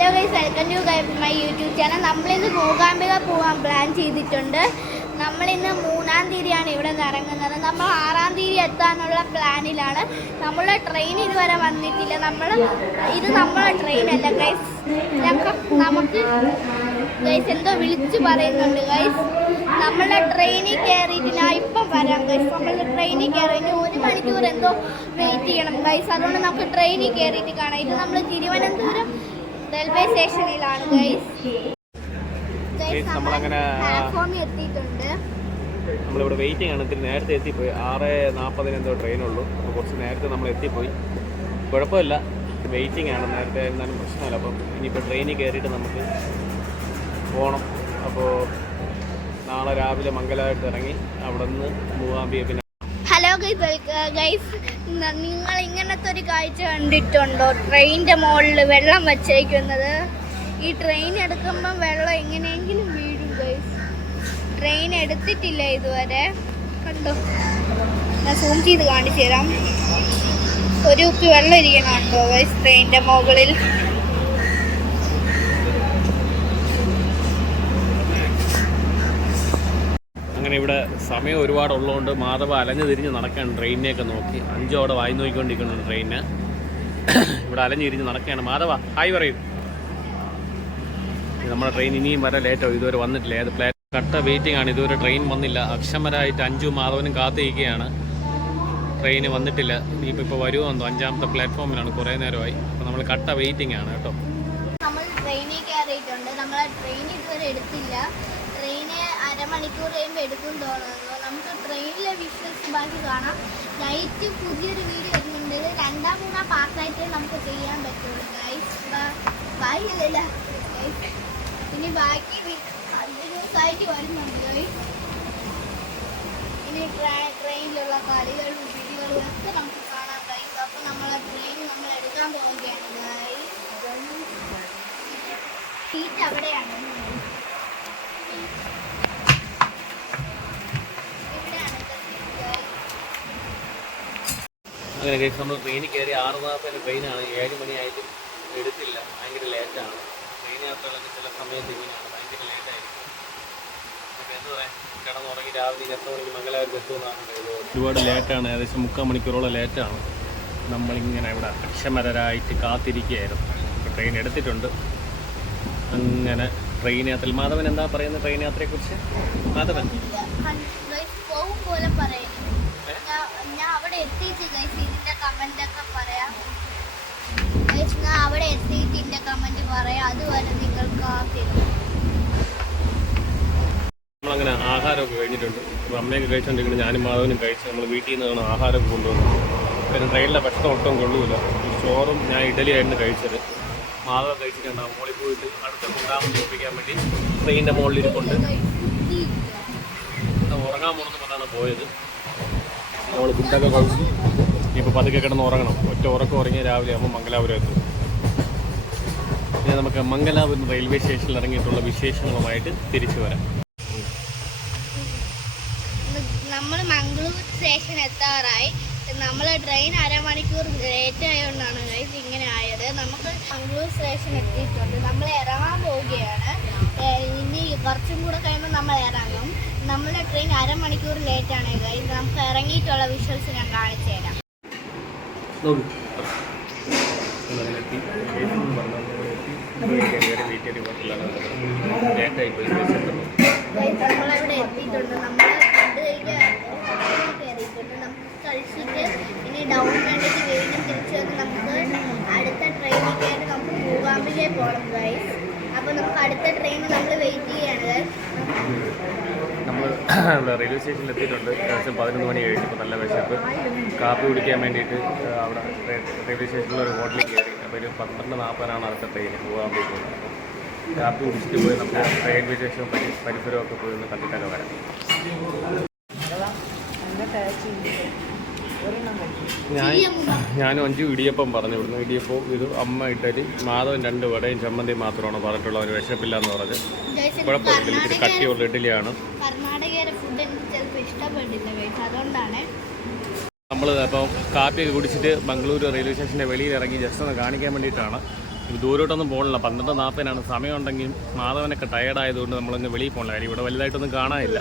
Hello guys, welcome to my YouTube channel. നമ്മളിന്ന് മൂകാംബിക പോകാൻ plan ചെയ്തിട്ടുണ്ട്. നമ്മളിന്ന് 3-ാം തീയതിയാണ് ഇവിടെ നിന്ന് ഇറങ്ങുന്നത്. നമ്മൾ 6-ാം തീയതി എത്താനുള്ള പ്ലാനിലാണ്. നമ്മളെ ട്രെയിൻ ഇതുവരെ വന്നിട്ടില്ല. ഇത് നമ്മളെ ട്രെയിനല്ല ഗൈസ്. നമുക്ക് ഗൈസ് എന്തോ വിളിച്ചു പറയുന്നുണ്ട് ഗൈസ്. നമ്മളെ ട്രെയിനിൽ കയറിയിട്ട് ഞാൻ ഇപ്പം വരാം ഗൈസ്. നമ്മളുടെ ട്രെയിനിൽ കയറിയിട്ട് 1 മണിക്കൂർ എന്തോ വെയിറ്റ് ചെയ്യണം ഗൈസ്. അതുകൊണ്ട് നമുക്ക് ട്രെയിനിൽ കയറിയിട്ട് കാണാം. ഇത് നമ്മൾ തിരുവനന്തപുരം റെയിൽവേ സ്റ്റേഷനിലാണ് ഗൈസ്. എത്തിയിട്ടുണ്ട്. നമ്മളിവിടെ വെയിറ്റിംഗ് ആണ്. ഇത്തിരി നേരത്തെ എത്തിപ്പോയി. 6:40 എന്തോ ട്രെയിനുള്ളൂ. അപ്പോൾ കുറച്ച് നേരത്തെ നമ്മൾ എത്തിപ്പോയി. കുഴപ്പമില്ല, വെയിറ്റിംഗ് ആണ്. നേരത്തെ ആയിരുന്നാലും പ്രശ്നമില്ല. അപ്പം ഇനിയിപ്പോൾ ട്രെയിനിൽ കയറിയിട്ട് നമുക്ക് പോകണം. അപ്പോൾ നാളെ രാവിലെ മംഗലാപുരത്ത് ഇറങ്ങി അവിടെ നിന്ന് മൂകാംബിക. പിന്നെ ഹലോ ഗൈസ്, നിങ്ങൾ ഇങ്ങനത്തെ ഒരു കാഴ്ച കണ്ടിട്ടുണ്ടോ? ട്രെയിനിൻ്റെ മുകളിൽ വെള്ളം വച്ചേക്കുന്നത്. ഈ ട്രെയിൻ എടുക്കുമ്പം വെള്ളം എങ്ങനെയെങ്കിലും വീഴും ഗൈസ്. ട്രെയിൻ എടുത്തിട്ടില്ല ഇതുവരെ. കണ്ടോ, ഞാൻ സൂം ചെയ്ത് കാണിച്ചു തരാം. ഒരു കുപ്പി വെള്ളം ഇരിക്കണം കേട്ടോ ഗൈസ് ട്രെയിനിൻ്റെ മുകളിൽ. അങ്ങനെ ഇവിടെ സമയം ഒരുപാടുള്ളതുകൊണ്ട് മാധവ അലഞ്ഞു തിരിഞ്ഞ് നടക്കുകയാണ്. ട്രെയിനിനെയൊക്കെ നോക്കി 5 അവിടെ വായി നോക്കിക്കൊണ്ടിരിക്കുന്നുണ്ട് ട്രെയിനിന്. ഇവിടെ അലഞ്ഞു തിരിഞ്ഞ് നടക്കുകയാണ്. മാധവ ഹായ് പറയും. നമ്മുടെ ട്രെയിൻ ഇനിയും വരെ ലേറ്റാവും. ഇതുവരെ വന്നിട്ടില്ല. ഏത് കട്ട വെയിറ്റിംഗ് ആണ്. ഇതുവരെ ട്രെയിൻ വന്നില്ല. അക്ഷമരായിട്ട് 5ഉം മാധവനും കാത്തിരിക്കുകയാണ്. ട്രെയിന് വന്നിട്ടില്ല. ഇനിയിപ്പോൾ വരുമെന്നോ 5ാമത്തെ പ്ലാറ്റ്ഫോമിലാണ്. കുറേ നേരമായി. അപ്പോൾ നമ്മൾ കട്ട വെയിറ്റിംഗ് ആണ് കേട്ടോ. നമ്മൾ ട്രെയിനിൽ കയറിയിട്ടുണ്ട്. നമ്മളെ ട്രെയിൻ ഇതുവരെ എടുത്തില്ല. ട്രെയിന് അരമണിക്കൂർ കഴിയുമ്പോൾ എടുക്കും തോന്നുന്നു. നമുക്ക് ട്രെയിനിലെ വിഷ്വൽസ് ബാക്കി കാണാം. നൈറ്റ് പുതിയൊരു വീഡിയോ വരുന്നുണ്ട്. 2-ാം 3-ാം പാർട്ടായിട്ട് നമുക്ക് ചെയ്യാൻ പറ്റുള്ളൂ ഗൈസ്. ബാക്കിയല്ല ഗൈസ്, ഇനി ബാക്കി കണ്ടിന്യൂസായിട്ട് വരുന്നുണ്ട് ഗൈസ്. ഇനി ട്രെയിനിലുള്ള കളികളും വീഡിയോകളും ഒക്കെ നമുക്ക് കാണാം ഗൈസ്. അപ്പോൾ നമ്മളെ ട്രെയിൻ നമ്മൾ എടുക്കാൻ പോവുകയാണ് ഗൈസ്. സീറ്റ് അവിടെയാണ്. അങ്ങനെ ഗൈസ്, നമ്മൾ ട്രെയിനിൽ കയറി 6:40 ട്രെയിനാണ്. 7 മണിയായിട്ടും എടുത്തില്ല. ഭയങ്കര ലേറ്റാണ്. ട്രെയിൻ യാത്രകളൊക്കെ ചില സമയത്ത് ഇങ്ങനെയാണ്, ഭയങ്കര ലേറ്റായിരിക്കും. അപ്പോൾ എന്താ പറയുക, കിടന്നുറങ്ങി രാവിലെ 8 മണിക്ക് മംഗലാപുരത്ത് എത്തുമെന്നാണ്. ഒരുപാട് ലേറ്റാണ്. ഏകദേശം 3/4 മണിക്കൂറോളം ലേറ്റാണ്. നമ്മളിങ്ങനെ ഇവിടെ അക്ഷമരായിട്ട് കാത്തിരിക്കുകയായിരുന്നു. ഇപ്പോൾ ട്രെയിൻ എടുത്തിട്ടുണ്ട്. അങ്ങനെ ട്രെയിൻ യാത്രയിൽ മാധവൻ എന്താ പറയുന്നത് ട്രെയിൻ യാത്രയെക്കുറിച്ച്? മാധവൻ ഞാൻ അവിടെ എത്തിയിട്ട് ഗൈസ് ഇതിൻ്റെ കമൻ്റൊക്കെ പറയാം ഗൈസ്. ഞാൻ അവിടെ എത്തിയിട്ട് ഇതിൻ്റെ കമൻറ്റ് പറയാം. അതുവരെ നിങ്ങൾ കാത്തിരുന്നു. നമ്മളങ്ങനെ ആഹാരമൊക്കെ കഴിഞ്ഞിട്ടുണ്ട്. അപ്പോൾ അമ്മയൊക്കെ കഴിച്ചുകൊണ്ടിരിക്കുന്നത് ഞാനും മാധവനും കഴിച്ച് നമ്മൾ വീട്ടിൽ നിന്നാണ് ആഹാരമൊക്കെ കൊണ്ടുവന്നത്. പിന്നെ ട്രെയിനിലെ ഭക്ഷണം ഒട്ടും കൊള്ളുമില്ല. ചോറും ഞാൻ ഇഡലി ആയിരുന്നു കഴിച്ചത്. മാധവ കഴിച്ചിട്ടുണ്ടാകും. മുകളിൽ പോയിട്ട് അടുത്ത പ്രോഗ്രാം ചോദിപ്പിക്കാൻ വേണ്ടി ട്രെയിനിൻ്റെ മുകളിലിരിപ്പുണ്ട്. ഉറങ്ങാൻ പോകണമെന്ന് പറഞ്ഞാണ് പോയത്. നമ്മൾ ഫുഡൊക്കെ കഴിച്ചു. ഇപ്പോൾ പതുക്കെ കിടന്ന് ഉറങ്ങണം. ഒറ്റ ഉറക്കം ഉറങ്ങിയ രാവിലെ ആകുമ്പോൾ മംഗലാപുരം എത്തും. പിന്നെ നമുക്ക് മംഗലാപുരം റെയിൽവേ സ്റ്റേഷനിൽ ഇറങ്ങിയിട്ടുള്ള വിശേഷങ്ങളുമായിട്ട് തിരിച്ചു വരാം. നമ്മൾ മംഗളൂർ സ്റ്റേഷൻ എത്താറായി. നമ്മളെ ട്രെയിൻ അരമണിക്കൂർ ലേറ്റ് ആയതുകൊണ്ടാണ് ഗൈസ് ഇങ്ങനെ ആയത്. നമുക്ക് മംഗളൂർ സ്റ്റേഷൻ എത്തിയിട്ടുണ്ട്. നമ്മൾ ഇറങ്ങാൻ പോവുകയാണ്. ഇനി കുറച്ചും കൂടെ കഴിയുമ്പോൾ നമ്മൾ ഇറങ്ങും. നമ്മുടെ ട്രെയിൻ അരമണിക്കൂർ ലേറ്റാണ് ഗൈസ്. നമുക്ക് ഇറങ്ങിയിട്ടുള്ള വിഷ്വൽസ് ഞാൻ കാണിച്ചു തരാം. നമ്മളിവിടെ എത്തിയിട്ടുണ്ട്. നമ്മൾ ഫുഡ് കയറിയിട്ടുണ്ട്. നമുക്ക് കഴിച്ചിട്ട് ഇനി ഡൗൺ കണ്ടിട്ട് വീണ്ടും തിരിച്ചു വന്ന് നമുക്ക് അടുത്ത ട്രെയിനിൽ കയറി നമുക്ക് മൂകാംബികയിൽ പോകണം ഗൈസ്. അപ്പോൾ നമുക്ക് അടുത്ത ട്രെയിൻ നമ്മൾ വെയിറ്റ് ചെയ്യാണ് ഗൈസ്. നമ്മൾ ഇവിടെ റെയിൽവേ സ്റ്റേഷനിൽ എത്തിയിട്ടുണ്ട്. ഏകദേശം 11 മണി കഴിഞ്ഞു. ഇപ്പോൾ നല്ല വിശപ്പ്. കാപ്പി കുടിക്കാൻ വേണ്ടിയിട്ട് അവിടെ റെയിൽവേ സ്റ്റേഷനിലൊരു ഹോട്ടലിൽ കയറി. അപ്പോൾ ഒരു 12:40 അടുത്ത ട്രെയിൻ മൂകാംബികയ്ക്ക് പോകുന്നത്. കാപ്പി കുടിച്ചിട്ട് പോയി നമുക്ക് റെയിൽവേ സ്റ്റേഷൻ പരിസരമൊക്കെ പോയി ഒന്ന് കണ്ടിട്ടൊക്കെ വരാം. ഞാനും 5 ഇടിയപ്പം പറഞ്ഞു വിടുന്നു. ഇടിയപ്പവും ഇത് അമ്മ ഇഡലി, മാധവൻ 2 വടയും ചമ്മന്തി മാത്രമാണ് പറഞ്ഞിട്ടുള്ള. ഒരു വിശപ്പില്ല എന്ന് പറഞ്ഞ്. കുഴപ്പമില്ല, ഇത്തിരി കട്ടിയുള്ള ഇഡലിയാണ്. നമ്മൾ അപ്പോൾ കാപ്പിയൊക്കെ കുടിച്ചിട്ട് മംഗളൂരു റെയിൽവേ സ്റ്റേഷൻ്റെ വെളിയിൽ ഇറങ്ങി ജസ്റ്റ് ഒന്ന് കാണിക്കാൻ വേണ്ടിയിട്ടാണ്. ദൂരോട്ടൊന്നും പോകണില്ല. 12:40 സമയം ഉണ്ടെങ്കിലും മാധവനൊക്കെ ടയേർഡായതുകൊണ്ട് നമ്മളൊന്ന് വെളിയിൽ പോകണില്ല. കാര്യം ഇവിടെ വലുതായിട്ടൊന്നും കാണാനില്ല.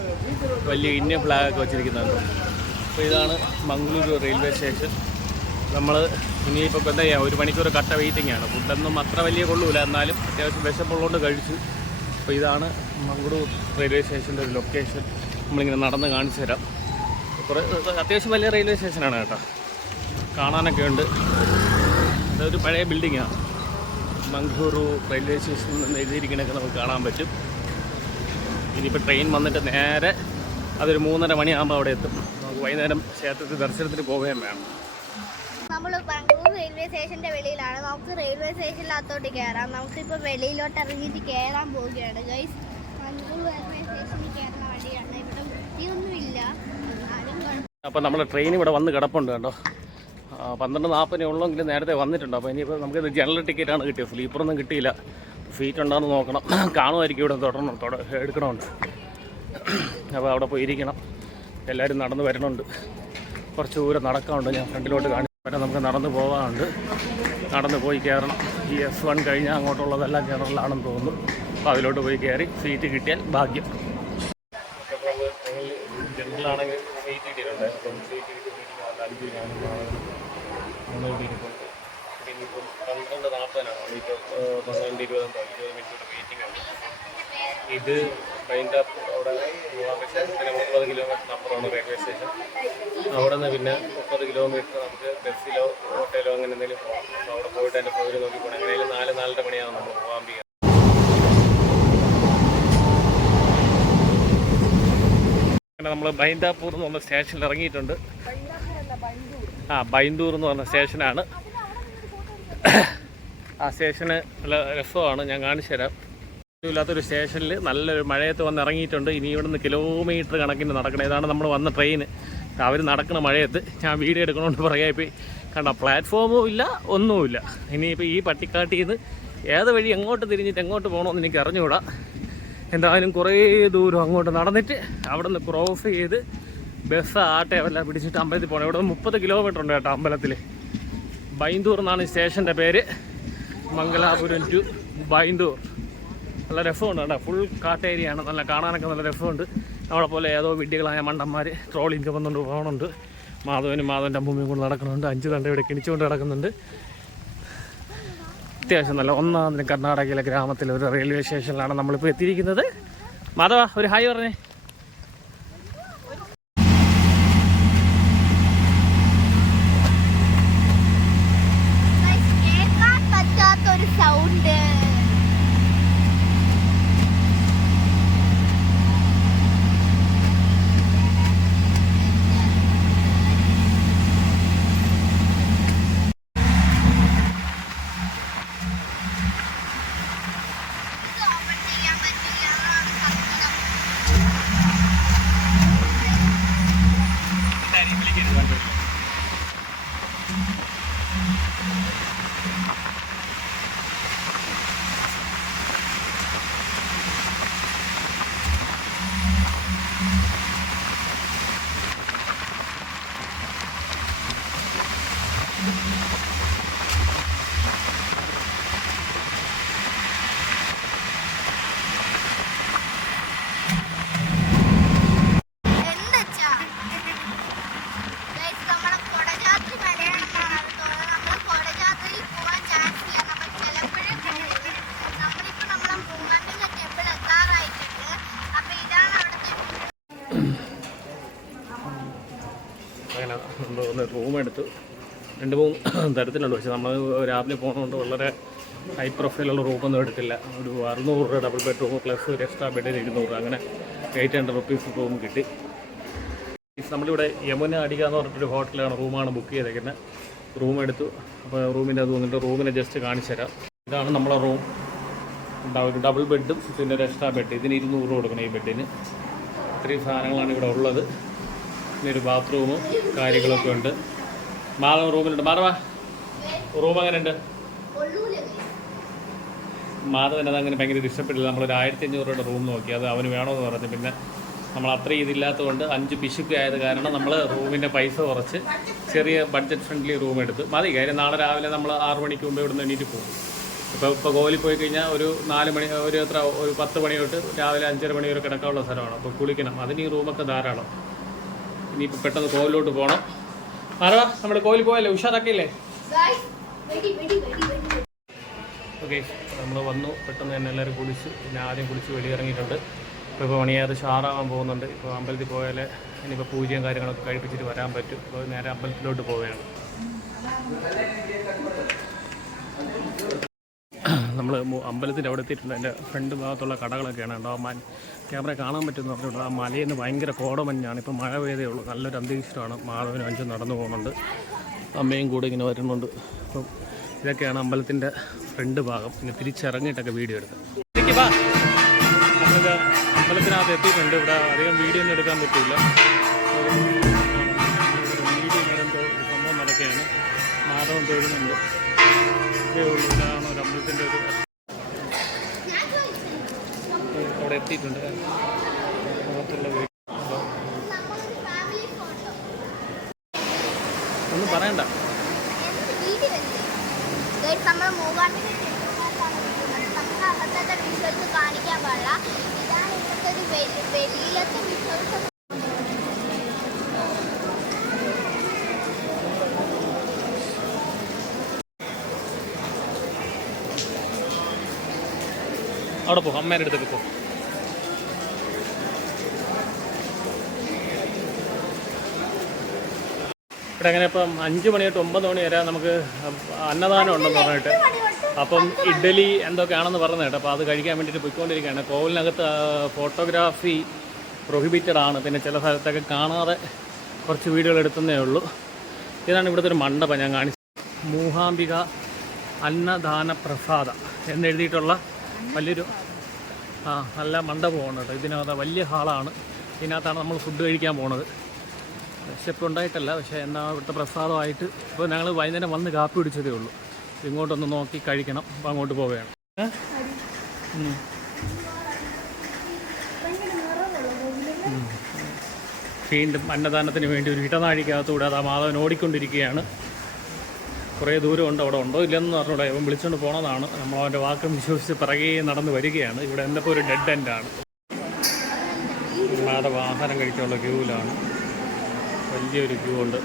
വലിയ ഇന്ത്യൻ ഫ്ലാഗൊക്കെ വെച്ചിരിക്കുന്നുണ്ട്. അപ്പോൾ ഇതാണ് മംഗളൂരു റെയിൽവേ സ്റ്റേഷൻ. നമ്മൾ ഇനിയിപ്പോൾ എന്താ ചെയ്യുക, 1 മണിക്കൂർ കട്ട വെയിറ്റിംഗ് ആണ്. ഫുഡൊന്നും അത്ര വലിയ കൊള്ളൂല, എന്നാലും അത്യാവശ്യം വിശപ്പുള്ളതുകൊണ്ട് കഴിച്ചു. അപ്പോൾ ഇതാണ് മംഗളൂരു റെയിൽവേ സ്റ്റേഷൻ്റെ ഒരു ലൊക്കേഷൻ. നമ്മളിങ്ങനെ നടന്ന് കാണിച്ചു തരാം. കുറേ അത്യാവശ്യം വലിയ റെയിൽവേ സ്റ്റേഷനാണ് കേട്ടോ, കാണാനൊക്കെ ഉണ്ട്. അതൊരു പഴയ ബിൽഡിങ്ങാണ്. മംഗളൂരു റെയിൽവേ സ്റ്റേഷൻ എന്ന് എഴുതിയിരിക്കണൊക്കെ നമുക്ക് കാണാൻ പറ്റും. ഇനിയിപ്പോൾ ട്രെയിൻ വന്നിട്ട് നേരെ അതൊരു 3:30 മണിയാകുമ്പോൾ അവിടെ എത്തും. നമുക്ക് വൈകുന്നേരം ക്ഷേത്രത്തിൽ ദർശനത്തിന് പോവുകയും വേണം. നമ്മൾ മംഗളൂരു റെയിൽവേ സ്റ്റേഷൻ്റെ വെളിയിലാണ്. നമുക്ക് റെയിൽവേ സ്റ്റേഷനിലകത്തോട്ട് കയറാം. നമുക്കിപ്പോൾ വെളിയിലോട്ട് ഇറങ്ങിയിട്ട് കയറാൻ പോവുകയാണ് ഗൈസ്. മംഗളൂരു റെയിൽവേ സ്റ്റേഷനിൽ കയറുന്ന വഴിയാണ്. ഇവിടെ വൃത്തിയൊന്നുമില്ല. അപ്പോൾ നമ്മൾ ട്രെയിൻ ഇവിടെ വന്ന് കിടപ്പുണ്ട് കേട്ടോ. 12:40 ഉള്ളെങ്കിലും നേരത്തെ വന്നിട്ടുണ്ട്. അപ്പോൾ ഇനിയിപ്പോൾ നമുക്കിത് ജനറൽ ടിക്കറ്റാണ് കിട്ടിയത്, സ്ലീപ്പറൊന്നും കിട്ടിയില്ല. സീറ്റ് ഉണ്ടോയെന്ന് നോക്കണം. കാണുമായിരിക്കും ഇവിടെ എടുക്കണമുണ്ട്. അപ്പോൾ അവിടെ പോയി ഇരിക്കണം. എല്ലാവരും നടന്ന് വരണുണ്ട്. കുറച്ച് ദൂരം നടക്കാനുണ്ട്. ഞാൻ ഫ്രണ്ടിലോട്ട് കാണിക്കാൻ നമുക്ക് നടന്ന് പോകാനുണ്ട്. നടന്ന് പോയി കയറണം. ഈ F1 കഴിഞ്ഞാൽ അങ്ങോട്ടുള്ളതെല്ലാം ജനറലാണെന്ന് തോന്നുന്നു. അപ്പോൾ അതിലോട്ട് പോയി കയറി സീറ്റ് കിട്ടിയാൽ ഭാഗ്യം. ജനറലാണെങ്കിൽ സീറ്റ് കിട്ടിയിട്ടുണ്ട്. അപ്പം സീറ്റ് കിട്ടി 5 ഇനിയിപ്പം 12:40 ഇപ്പോൾ 12:20 മിനിറ്റ് വെയിറ്റിംഗ് ആണ്. ഇത് ബൈൻഡപ്പ് അവിടെ 30 കിലോമീറ്റർ അപ്പുറമാണ് റെയിൽവേ സ്റ്റേഷൻ. അവിടെ നിന്ന് പിന്നെ 30 കിലോമീറ്റർ നമുക്ക് ബസ്സിലോ ഓട്ടോയിലോ അങ്ങനെ എന്തെങ്കിലും പോകാം. അപ്പോൾ അവിടെ പോയിട്ട് അതിൻ്റെ സൗകര്യം നോക്കി പോകണം. എങ്ങനെയാലും 4-4:30 മണിയാകും നമ്മൾ പോകാൻ പോകുക. അങ്ങനെ നമ്മൾ ബൈന്ദാപ്പൂർ എന്ന് പറഞ്ഞ സ്റ്റേഷനിൽ ഇറങ്ങിയിട്ടുണ്ട്. ബൈന്ദൂർ എന്ന് പറഞ്ഞ സ്റ്റേഷനാണ്. ആ സ്റ്റേഷന് നല്ല രസമാണ്, ഞാൻ കാണിച്ചു തരാം. ഇല്ലാത്തൊരു സ്റ്റേഷനിൽ നല്ലൊരു മഴയത്ത് വന്ന് ഇറങ്ങിയിട്ടുണ്ട്. ഇനി ഇവിടുന്ന് കിലോമീറ്റർ കണക്കിന് നടക്കണം. ഇതാണ് നമ്മൾ വന്ന ട്രെയിൻ. അവർ നടക്കുന്ന മഴയത്ത് ഞാൻ വീഡിയോ എടുക്കണമെന്ന് പറയാൻ പോയി കണ്ട. പ്ലാറ്റ്ഫോമും ഇല്ല, ഒന്നുമില്ല. ഇനിയിപ്പോൾ ഈ പട്ടിക്കാട്ടിൽ നിന്ന് ഏത് വഴി എങ്ങോട്ട് തിരിഞ്ഞിട്ട് എങ്ങോട്ട് പോകണമെന്ന് എനിക്ക് അറിഞ്ഞുകൂടാ. എന്തായാലും കുറേ ദൂരം അങ്ങോട്ട് നടന്നിട്ട് അവിടെ നിന്ന് ക്രോസ് ചെയ്ത് ബസ് ആട്ടയോ എല്ലാം പിടിച്ചിട്ട് അമ്പലത്തിൽ പോകണം. ഇവിടെ നിന്ന് 30 കിലോമീറ്റർ ഉണ്ട് കേട്ടോ അമ്പലത്തിൽ. ബൈന്ദൂർ എന്നാണ് ഈ സ്റ്റേഷൻ്റെ പേര്. മംഗലാപുരം ടു ബൈന്ദൂർ. നല്ല രസമുണ്ട് കേട്ടോ. ഫുൾ കാട്ടേരിയാണ്. നല്ല കാണാനൊക്കെ നല്ല രസമുണ്ട്. നമ്മളെ പോലെ ഏതോ വിഡ്ഢികളായ മണ്ടന്മാർ ട്രോളിങ് വന്നുകൊണ്ട് പോകുന്നുണ്ട്. മാധവൻ്റെ അമ്മൂമ്മയും കൊണ്ട് നടക്കുന്നുണ്ട്. 5 തണ്ട ഇവിടെ കിണിച്ചുകൊണ്ട് നടക്കുന്നുണ്ട്. അത്യാവശ്യം നല്ല ഒന്നാമതിന് കർണാടകയിലെ ഗ്രാമത്തിലെ ഒരു റെയിൽവേ സ്റ്റേഷനിലാണ് നമ്മളിപ്പോൾ എത്തിയിരിക്കുന്നത്. മാധവ ഒരു ഹായ് പറഞ്ഞേ. സൗണ്ട് അങ്ങനെ നമ്മൾ റൂം എടുത്തു. 2-3 തരത്തിലുണ്ട്. പക്ഷേ നമ്മൾ രാവിലെ പോകുന്നതുകൊണ്ട് വളരെ ഹൈ പ്രൊഫൈലുള്ള റൂമൊന്നും എടുത്തില്ല. ഒരു 600 രൂപ ഡബിൾ ബെഡ്റൂം പ്ലസ് ഒരു എക്സ്ട്രാ ബെഡിന് 200, അങ്ങനെ 800 റുപ്പീസ് റൂം കിട്ടി. നമ്മളിവിടെ യമുന അടിക എന്ന് പറഞ്ഞിട്ടൊരു ഹോട്ടലാണ് റൂമാണ് ബുക്ക് ചെയ്തേക്കുന്നത്. റൂം എടുത്തു. അപ്പോൾ റൂമിൻ്റെ അത് വന്നിട്ട് റൂമിനെ ജസ്റ്റ് കാണിച്ചു തരാം. ഇതാണ് നമ്മളെ റൂം. ഒരു ഡബിൾ ബെഡും പിന്നെ ഒരു എക്സ്ട്രാ ബെഡ്. ഇതിന് 200 കൊടുക്കണം ഈ ബെഡിന്. ഇത്രയും സാധനങ്ങളാണ് ഇവിടെ ഉള്ളത്. പിന്നെ ഒരു ബാത്റൂമും കാര്യങ്ങളൊക്കെ ഉണ്ട്. മാധവ റൂമിലുണ്ട്. മാധവ റൂം എങ്ങനെയുണ്ട്? മാധവൻ അതങ്ങനെ ഭയങ്കര ഇഷ്ടപ്പെട്ടില്ല. നമ്മളൊരു 1500 രൂപയുടെ റൂം നോക്കി. അത് അവന് വേണമെന്ന് പറഞ്ഞു. പിന്നെ നമ്മൾ അത്രയും ഇതില്ലാത്തതുകൊണ്ട് 5 പിശുക്ക് ആയത് കാരണം നമ്മൾ റൂമിൻ്റെ പൈസ കുറച്ച് ചെറിയ ബഡ്ജറ്റ് ഫ്രണ്ട്ലി റൂം എടുത്തു. മതി കാര്യം നാളെ രാവിലെ നമ്മൾ 6 മണിക്ക് മുമ്പ് ഇവിടെ നിന്ന് എണീറ്റ് പോകും. ഇപ്പോൾ കോവിലിൽ പോയി കഴിഞ്ഞാൽ ഒരു 4 മണി ഒരു 10 മണി തൊട്ട് രാവിലെ 5:30 മണി വരെ കിടക്കാനുള്ള സ്ഥലമാണ്. അപ്പോൾ കുളിക്കണം, അതിന് ഈ റൂമൊക്കെ ധാരാളം. ഇനിയിപ്പോൾ പെട്ടെന്ന് കോവിലോട്ട് പോകണം. ആരാ നമ്മുടെ കോവിൽ പോയല്ലേ, ഉഷാറാക്കിയില്ലേ? ഓക്കെ, നമ്മൾ വന്നു, പെട്ടെന്ന് തന്നെ എല്ലാവരും കുളിച്ച്, പിന്നെ ആദ്യം കുളിച്ച് വെളിയിറങ്ങിയിട്ടുണ്ട്. ഇപ്പോൾ മണിയാതെ ഷാറാവാൻ പോകുന്നുണ്ട്. ഇപ്പോൾ അമ്പലത്തിൽ പോയാൽ ഇനിയിപ്പോൾ പൂജയും കാര്യങ്ങളൊക്കെ കഴിപ്പിച്ചിട്ട് വരാൻ പറ്റും. അപ്പോൾ നേരെ അമ്പലത്തിലോട്ട് പോവുകയാണ്. നമ്മൾ അമ്പലത്തിൻ്റെ അവിടെ എത്തിയിട്ടുണ്ട്. എൻ്റെ ഫ്രണ്ട് ഭാഗത്തുള്ള കടകളൊക്കെയാണ് കേട്ടോ. ക്യാമറ കാണാൻ പറ്റുമെന്ന് പറഞ്ഞിട്ടുണ്ട്. ആ മലയിൽ നിന്ന് ഭയങ്കര കോടമഞ്ഞാണ്. ഇപ്പോൾ മഴ പെയ്തേ ഉള്ളൂ. നല്ലൊരു അന്തരീക്ഷമാണ്. മാധവനും അഞ്ചും നടന്നു പോകുന്നുണ്ട്, അമ്മയും കൂടെ ഇങ്ങനെ വരുന്നുണ്ട്. അപ്പം ഇതൊക്കെയാണ് അമ്പലത്തിൻ്റെ ഫ്രണ്ട് ഭാഗം. ഇങ്ങനെ തിരിച്ചിറങ്ങിയിട്ടൊക്കെ വീഡിയോ എടുക്കാം. നമ്മളിത് അമ്പലത്തിനകത്ത് എത്തിയിട്ടുണ്ട്. ഇവിടെ അധികം വീഡിയോ ഒന്നും എടുക്കാൻ പറ്റില്ല. വീഡിയോ എന്തോ സംഭവം നടക്കുകയാണ്. മാധവൻ തൊഴുന്നുണ്ട്. ഇതേ ഉള്ളൂ. ഇതാണ് ഒരു അമ്പലത്തിൻ്റെ ഒരു അവിടെ എത്തിയിട്ടുണ്ട്. അകത്തുള്ള വീട് ഒന്നും പറയണ്ട. നമ്മൾ അകത്തത്തെ വിഷ്വൽസ് കാണിക്കാൻ പാടില്ല. ഇതാണ് ഇവിടുത്തെ ഒരു വെളിയിലത്തെ വിഷ്വൽസ്. അവിടെ പോകും, അമ്മേൻ്റെ അടുത്തേക്ക് പോകും. ഇവിടെ അങ്ങനെ ഇപ്പം 5 മണി തൊട്ട് 9 മണി വരെ നമുക്ക് അന്നദാനം ഉണ്ടെന്ന് പറഞ്ഞിട്ട്, അപ്പം ഇഡ്ഡലി എന്തൊക്കെയാണെന്ന് പറഞ്ഞു കേട്ടോ. അപ്പോൾ അത് കഴിക്കാൻ വേണ്ടിയിട്ട് പോയിക്കൊണ്ടിരിക്കുകയാണ്. കോവിലിനകത്ത് ഫോട്ടോഗ്രാഫി പ്രൊഹിബിറ്റഡ് ആണ്. പിന്നെ ചില സ്ഥലത്തൊക്കെ കാണാതെ കുറച്ച് വീഡിയോകൾ എടുത്തതേ ഉള്ളൂ. ഇതാണ് ഇവിടുത്തെ ഒരു മണ്ഡപം ഞാൻ കാണിച്ചത്. മൂഹാംബിക അന്നദാന പ്രസാദ എന്നെഴുതിയിട്ടുള്ള വലിയൊരു നല്ല മണ്ഡപമാണ് കേട്ടോ. ഇതിനകത്ത് വലിയ ഹാളാണ്. ഇതിനകത്താണ് നമ്മൾ ഫുഡ് കഴിക്കാൻ പോണത്. വിശപ്പ് ഉണ്ടായിട്ടല്ല, പക്ഷേ എന്താ ഇവിടുത്തെ പ്രസാദമായിട്ട്. ഇപ്പോൾ ഞങ്ങൾ വൈകുന്നേരം വന്ന് കാപ്പി പിടിച്ചതേ ഉള്ളൂ. ഇങ്ങോട്ടൊന്ന് നോക്കി കഴിക്കണം. അപ്പോൾ അങ്ങോട്ട് പോവുകയാണ്. വീണ്ടും അന്നദാനത്തിന് വേണ്ടി ഒരു ഇടനാഴിക്കകത്തൂടെ അത് മാധവൻ ഓടിക്കൊണ്ടിരിക്കുകയാണ്. കുറേ ദൂരമുണ്ട്. അവിടെ ഉണ്ടോ ഇല്ലെന്ന് പറഞ്ഞൂടെ. ഇവൻ വിളിച്ചുകൊണ്ട് പോണതാണ്. നമ്മൾ അവൻ്റെ വാക്കും വിശ്വസിച്ച് പിറകെ നടന്ന് വരികയാണ്. ഇവിടെ എന്തൊക്കെ ഒരു ഡെഡ് എൻഡാണ്. മാധവ ആഹാരം കഴിക്കാനുള്ള ക്യൂവിലാണ്. വലിയൊരു ക്യൂ ഉണ്ട്.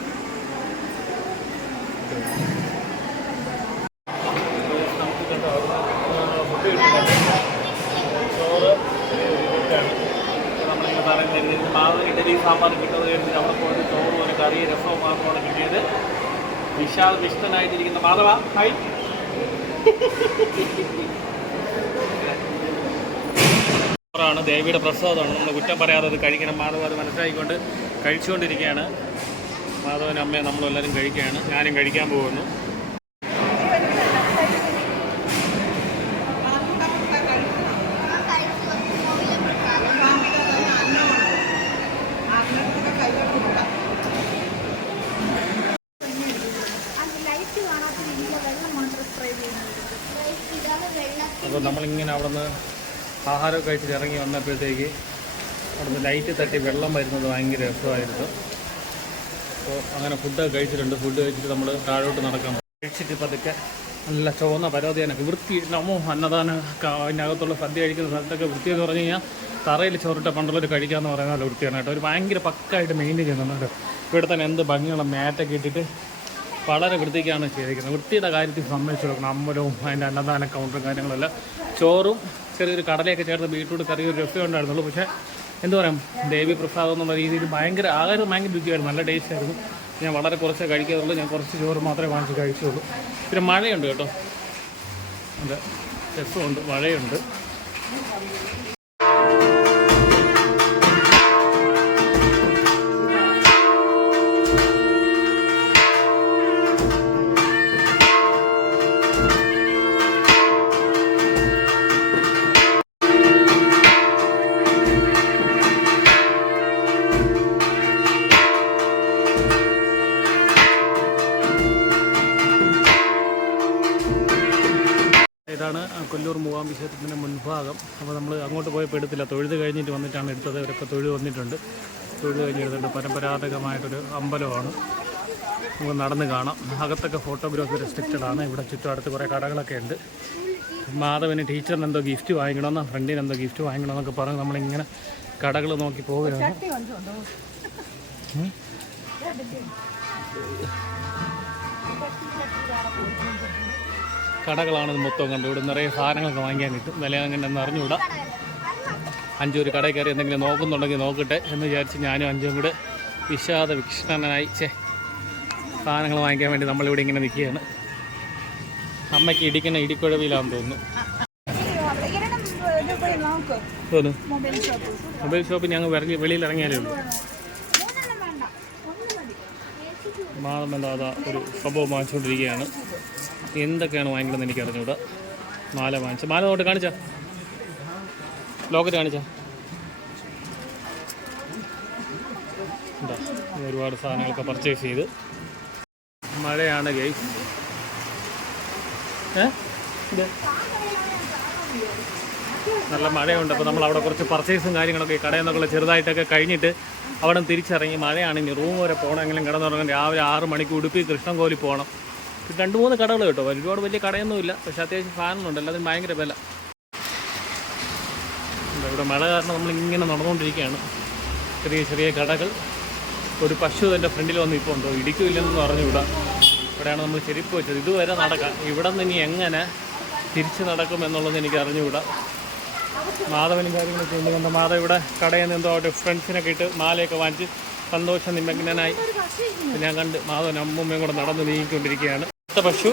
ചോറ് നമ്മളിങ്ങനെ പറയുന്നത് മാധവൻ ഇഡലി സാമ്പാർ കിട്ടുന്നത് കഴിഞ്ഞിട്ട് അവിടെ പോയിട്ട് ചോറും ഒരു കറി രസവും മാത്രമാണ് കിട്ടിയത്. വിഷ്ടനായിട്ടിരിക്കുന്ന മാധവ ഹായ്. ചോറാണ്, ദേവിയുടെ പ്രസാദമാണ്. നമ്മൾ കുറ്റം പറയാതെ അത് കഴിക്കണം. മാധവ അത് മനസ്സിലാക്കിക്കൊണ്ട് കഴിച്ചുകൊണ്ടിരിക്കുകയാണ്. മാധവനും അമ്മയും നമ്മളെല്ലാവരും കഴിക്കുകയാണ്. ഞാനും കഴിക്കാൻ പോകുന്നു. അപ്പോൾ നമ്മളിങ്ങനെ അവിടെ നിന്ന് ആഹാരമൊക്കെ കഴിച്ചിട്ട് ഇറങ്ങി വന്നപ്പോഴത്തേക്ക് അവിടുന്ന് ലൈറ്റ് തട്ടി വെള്ളം വരുന്നത് ഭയങ്കര രസമായിരുന്നു. അപ്പോൾ അങ്ങനെ ഫുഡൊക്കെ കഴിച്ചിട്ടുണ്ട്. ഫുഡ് കഴിച്ചിട്ട് നമ്മൾ താഴോട്ട് നടക്കാൻ കഴിച്ചിട്ട് പതുക്കെ നല്ല ചുവന്ന പരോധയാനൊക്കെ വൃത്തി. നമ്മോ അന്നദാനം അതിനകത്തുള്ള സദ്യ കഴിക്കുന്ന സ്ഥലത്തൊക്കെ വൃത്തിയെന്ന് പറഞ്ഞു കഴിഞ്ഞാൽ തറയിൽ ചോറിട്ട പണ്ടുള്ളവർ കഴിക്കാമെന്ന് പറയുന്ന നല്ല വൃത്തിയാണ് കേട്ടോ. ഒരു ഭയങ്കര പക്കായിട്ട് മെയിൻറ്റെയിൻ ചെയ്യുന്നുണ്ട്. ഇവിടെ തന്നെ എന്ത് ഭംഗിയുള്ള മാറ്റൊക്കെ ഇട്ടിട്ട് വളരെ വൃത്തിക്കാണ് ചെയ്തിരിക്കുന്നത്. വൃത്തിയുടെ കാര്യത്തിൽ സമ്മതിച്ചു കൊടുക്കണം. അമ്പലവും അതിൻ്റെ അന്നദാന കൗണ്ടറും കാര്യങ്ങളെല്ലാം. ചോറും ചെറിയൊരു കടലയൊക്കെ ചേർത്ത് ബീട്രൂട്ട് കറി ഒരു രസം ഉണ്ടായിരുന്നുള്ളൂ. പക്ഷേ എന്ത് പറയാം, ദേവി പ്രസാദം എന്നുള്ള രീതിയിൽ ഭയങ്കര ആഹാരം ഭയങ്കര രുചിയായിരുന്നു. നല്ല ടേസ്റ്റ് ആയിരുന്നു. ഞാൻ വളരെ കുറച്ചേ കഴിക്കാറുള്ളൂ. ഞാൻ കുറച്ച് ചോറ് മാത്രമേ വാങ്ങിച്ച് കഴിച്ചുള്ളൂ. പിന്നെ മഴയുണ്ട് കേട്ടോ. അതെ, രസമുണ്ട്, മഴയുണ്ട്. ഇതാണ് കൊല്ലൂർ മൂകാംബിക ക്ഷേത്രത്തിൻ്റെ മുൻഭാഗം. അപ്പോൾ നമ്മൾ അങ്ങോട്ട് പോയപ്പോൾ എടുത്തില്ല. തൊഴുത് കഴിഞ്ഞിട്ട് വന്നിട്ടാണ് എടുത്തത്. ഇവരൊക്കെ തൊഴുത് വന്നിട്ടുണ്ട്. തൊഴുത് കഴിഞ്ഞെടുത്തിട്ട് പരമ്പരാഗതമായിട്ടൊരു അമ്പലമാണ്. നമുക്ക് നടന്ന് കാണാം. അകത്തൊക്കെ ഫോട്ടോഗ്രാഫി റെസ്ട്രിക്റ്റഡ് ആണ്. ഇവിടെ ചുറ്റും അടുത്ത് കുറേ കടകളൊക്കെ ഉണ്ട്. മാധവന് ടീച്ചറിന് എന്തോ ഗിഫ്റ്റ് വാങ്ങിക്കണമെന്നോ ഫ്രണ്ടിന് എന്തോ ഗിഫ്റ്റ് വാങ്ങിക്കണമെന്നൊക്കെ പറഞ്ഞ് നമ്മളിങ്ങനെ കടകൾ നോക്കി പോവുകയാണ്. കടകളാണിത് മൊത്തം കണ്ടു. ഇവിടെ നിറയെ സാധനങ്ങളൊക്കെ വാങ്ങിക്കാൻ കിട്ടും. വില അങ്ങനെ അറിഞ്ഞുകൂടാ. അഞ്ചു ഒരു കടയിൽ കയറി എന്തെങ്കിലും നോക്കുന്നുണ്ടെങ്കിൽ നോക്കട്ടെ എന്ന് വിചാരിച്ച് ഞാനും അഞ്ചും കൂടെ വിഷാദ വിക്ഷണനായി സാധനങ്ങൾ വാങ്ങിക്കാൻ വേണ്ടി നമ്മളിവിടെ ഇങ്ങനെ നിൽക്കുകയാണ്. അമ്മയ്ക്ക് ഇടിക്കുന്ന ഇടിക്കുഴവിലാന്ന് തോന്നുന്നു. മൊബൈൽ ഷോപ്പ് ഞങ്ങൾ വെളിയിൽ ഇറങ്ങിയാലേ ഉള്ളൂ. മാതാ ഒരു സംഭവം വാങ്ങിച്ചുകൊണ്ടിരിക്കുകയാണ്. എന്തൊക്കെയാണ് വാങ്ങിക്കണമെന്ന് എനിക്ക് അറിഞ്ഞൂടാ. മാല വാങ്ങിച്ചു. മാല തൊട്ട് കാണിച്ചാ, ലോക്കറ്റ് കാണിച്ചാ. എന്താ ഒരുപാട് സാധനങ്ങളൊക്കെ പർച്ചേസ് ചെയ്ത്. മഴയാണ് ഗൈസ്. നല്ല മഴയുണ്ട്. അപ്പോൾ നമ്മൾ അവിടെ കുറച്ച് പർച്ചേസും കാര്യങ്ങളൊക്കെ കടയിൽ നിന്നൊക്കെ ചെറുതായിട്ടൊക്കെ കഴിഞ്ഞിട്ട് അവിടെ തിരിച്ചിറങ്ങി. മഴയാണ്. ഇനി റൂം വരെ പോകണമെങ്കിലും കിടന്നുറങ്ങാൻ രാവിലെ 6 മണിക്ക് ഉടുപ്പി കൃഷ്ണൻകോലി പോകണം. 2-3 കടകൾ കേട്ടോ. ഒരുപാട് വലിയ കടയൊന്നുമില്ല, പക്ഷേ അത്യാവശ്യം സാധനങ്ങളുണ്ട്. എല്ലാത്തിനും ഭയങ്കര വില. ഇവിടെ മഴ കാരണം നമ്മളിങ്ങനെ നടന്നുകൊണ്ടിരിക്കുകയാണ്. ചെറിയ ചെറിയ കടകൾ. ഒരു പശു എൻ്റെ ഫ്രണ്ടിൽ വന്ന് ഇപ്പോൾ ഉണ്ടോ, ഇടിക്കില്ലെന്ന് പറഞ്ഞുകൂടാ. ഇവിടെയാണ് നമ്മൾ ചെരുപ്പ് വെച്ചത്. ഇതുവരെ നടക്കാം. ഇവിടെ നിന്ന് ഇനി എങ്ങനെ തിരിച്ച് നടക്കുമെന്നുള്ളത് എനിക്ക് അറിഞ്ഞുകൂടാ. മാധവനും കാര്യങ്ങളൊക്കെ ഉണ്ട്. കൊണ്ട് മാധവ് ഇവിടെ കടയിൽ നിന്ന് എന്തോ അവിടെ ഫ്രണ്ട്സിനൊക്കെ ഇട്ട് മാലയൊക്കെ വാങ്ങിച്ച് സന്തോഷം നിമഗ്നനായി. ഞാൻ കണ്ട് മാധവൻ അമ്മൂമ്മയും കൂടെ നടന്ന് നീങ്ങിക്കൊണ്ടിരിക്കുകയാണ്. അടുത്ത പശു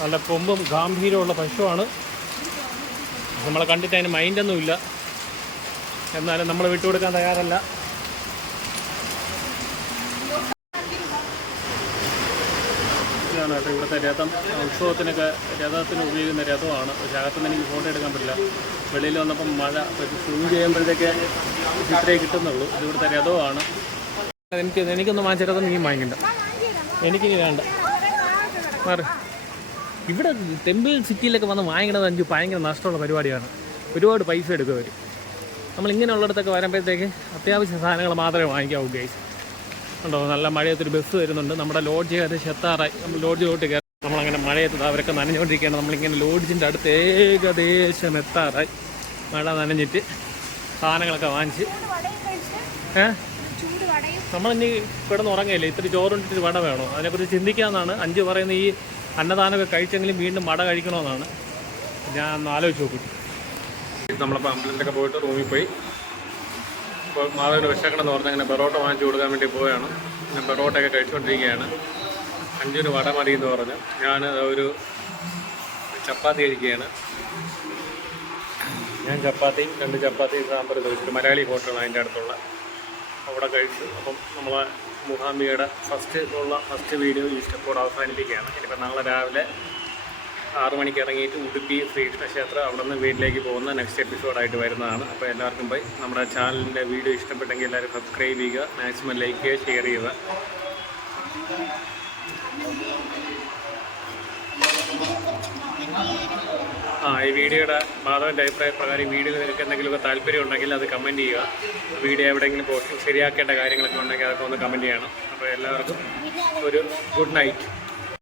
നല്ല കൊമ്പും ഗാംഭീര്യമുള്ള പശുവാണ്. നമ്മളെ കണ്ടിട്ട് അതിന് മൈൻഡൊന്നുമില്ല. എന്നാലും നമ്മൾ വിട്ടുകൊടുക്കാൻ തയ്യാറല്ല. ഇതാണ് കേട്ടോ ഇവിടുത്തെ രഥം. ഉത്സവത്തിനൊക്കെ രഥത്തിന് ഉപയോഗിക്കുന്ന രഥമാണ്. പക്ഷേ അകത്തുനിന്ന് എനിക്ക് ഫോട്ടോ എടുക്കാൻ പറ്റില്ല. വെളിയിൽ വന്നപ്പം മഴ സൂം ചെയ്യുമ്പോഴത്തേക്ക് ചിത്രമേ കിട്ടുന്നുള്ളൂ. ഇത് ഇവിടുത്തെ രഥമാണ്. എനിക്കൊന്നും വാങ്ങിച്ച രഥം നീ വാങ്ങിക്കണ്ട. എനിക്കിനി വേണ്ട. മാറി. ഇവിടെ ടെമ്പിൾ സിറ്റിയിലൊക്കെ വന്ന് വാങ്ങിക്കണത് അഞ്ച് ഭയങ്കര നഷ്ടമുള്ള പരിപാടിയാണ്. ഒരുപാട് പൈസ എടുക്കും അവർ. നമ്മളിങ്ങനെയുള്ളിടത്തൊക്കെ വരുമ്പോഴത്തേക്ക് അത്യാവശ്യ സാധനങ്ങൾ മാത്രമേ വാങ്ങിക്കാവൂ ഗൈസ്. ഉണ്ടോ നല്ല മഴയത്തൊരു ബസ് വരുന്നുണ്ട്. നമ്മുടെ ലോഡ്ജ് ഏകദേശം എത്താറായി. നമ്മൾ ലോഡ്ജിലോട്ട് കയറി. നമ്മളങ്ങനെ മഴയത്ത് അവരൊക്കെ നനഞ്ഞുകൊണ്ടിരിക്കുകയാണ്. നമ്മളിങ്ങനെ ലോഡ്ജിൻ്റെ അടുത്ത് ഏകദേശം എത്താറായി. മഴ നനഞ്ഞിട്ട് സാധനങ്ങളൊക്കെ വാങ്ങിച്ച് നമ്മളിനി കിടന്ന് ഉറങ്ങിയില്ലേ. ഇത്തിരി ചോറുണ്ടിട്ട് വട വേണോ, അതിനെക്കുറിച്ച് ചിന്തിക്കാമെന്നാണ് അഞ്ച് പറയുന്നത്. ഈ അന്നദാനമൊക്കെ കഴിച്ചെങ്കിലും വീണ്ടും വട കഴിക്കണമെന്നാണ് ഞാൻ ഒന്ന് ആലോചിച്ച് നോക്കും. നമ്മളപ്പോൾ അമ്പലത്തിലൊക്കെ പോയിട്ട് റൂമിൽ പോയി. ഇപ്പോൾ മാധവന് വിശക്കണമെന്ന് പറഞ്ഞാൽ അങ്ങനെ പെറോട്ട വാങ്ങിച്ചു കൊടുക്കാൻ വേണ്ടി പോവുകയാണ്. ഞാൻ പെറോട്ടയൊക്കെ കഴിച്ചുകൊണ്ടിരിക്കുകയാണ്. 5 വട മതി എന്ന് പറഞ്ഞു. ഞാൻ ഒരു ചപ്പാത്തി കഴിക്കുകയാണ്. ഞാൻ ചപ്പാത്തിയും 2 ചപ്പാത്തിയും സാമ്പാർ കഴിച്ചിട്ട് മലയാളി ഹോട്ടലാണ് അതിൻ്റെ അടുത്തുള്ള, അവിടെ കഴിച്ചു. അപ്പം നമ്മളെ മൂകാംബികയുടെ ഫസ്റ്റ് വീഡിയോ ഈ സ്റ്റെപ്പോട് അവസാനിപ്പിക്കുകയാണ്. ഇനിയിപ്പോൾ നാളെ രാവിലെ 6 മണിക്ക് ഇറങ്ങിയിട്ട് ഉടുപ്പി ശ്രീകൃഷ്ണ ക്ഷേത്രം, അവിടെ നിന്ന് വീട്ടിലേക്ക് പോകുന്ന നെക്സ്റ്റ് എപ്പിസോഡായിട്ട് വരുന്നതാണ്. അപ്പോൾ എല്ലാവർക്കും പോയി നമ്മുടെ ചാനലിൻ്റെ വീഡിയോ ഇഷ്ടപ്പെട്ടെങ്കിൽ എല്ലാവരും സബ്സ്ക്രൈബ് ചെയ്യുക, മാക്സിമം ലൈക്ക് ചെയ്യുക, ഷെയർ ചെയ്യുക. ഈ വീഡിയോയുടെ മാധവൻ്റെ അഭിപ്രായ പ്രകാരം വീഡിയോയിൽ നിങ്ങൾക്ക് എന്തെങ്കിലുമൊക്കെ താല്പര്യം ഉണ്ടെങ്കിൽ അത് കമൻറ്റ് ചെയ്യുക. വീഡിയോ എവിടെയെങ്കിലും പോസ്റ്റ് ശരിയാക്കേണ്ട കാര്യങ്ങളൊക്കെ ഉണ്ടെങ്കിൽ അതൊക്കെ ഒന്ന് കമൻറ്റ് ചെയ്യണം. അപ്പോൾ എല്ലാവർക്കും ഒരു ഗുഡ് നൈറ്റ്.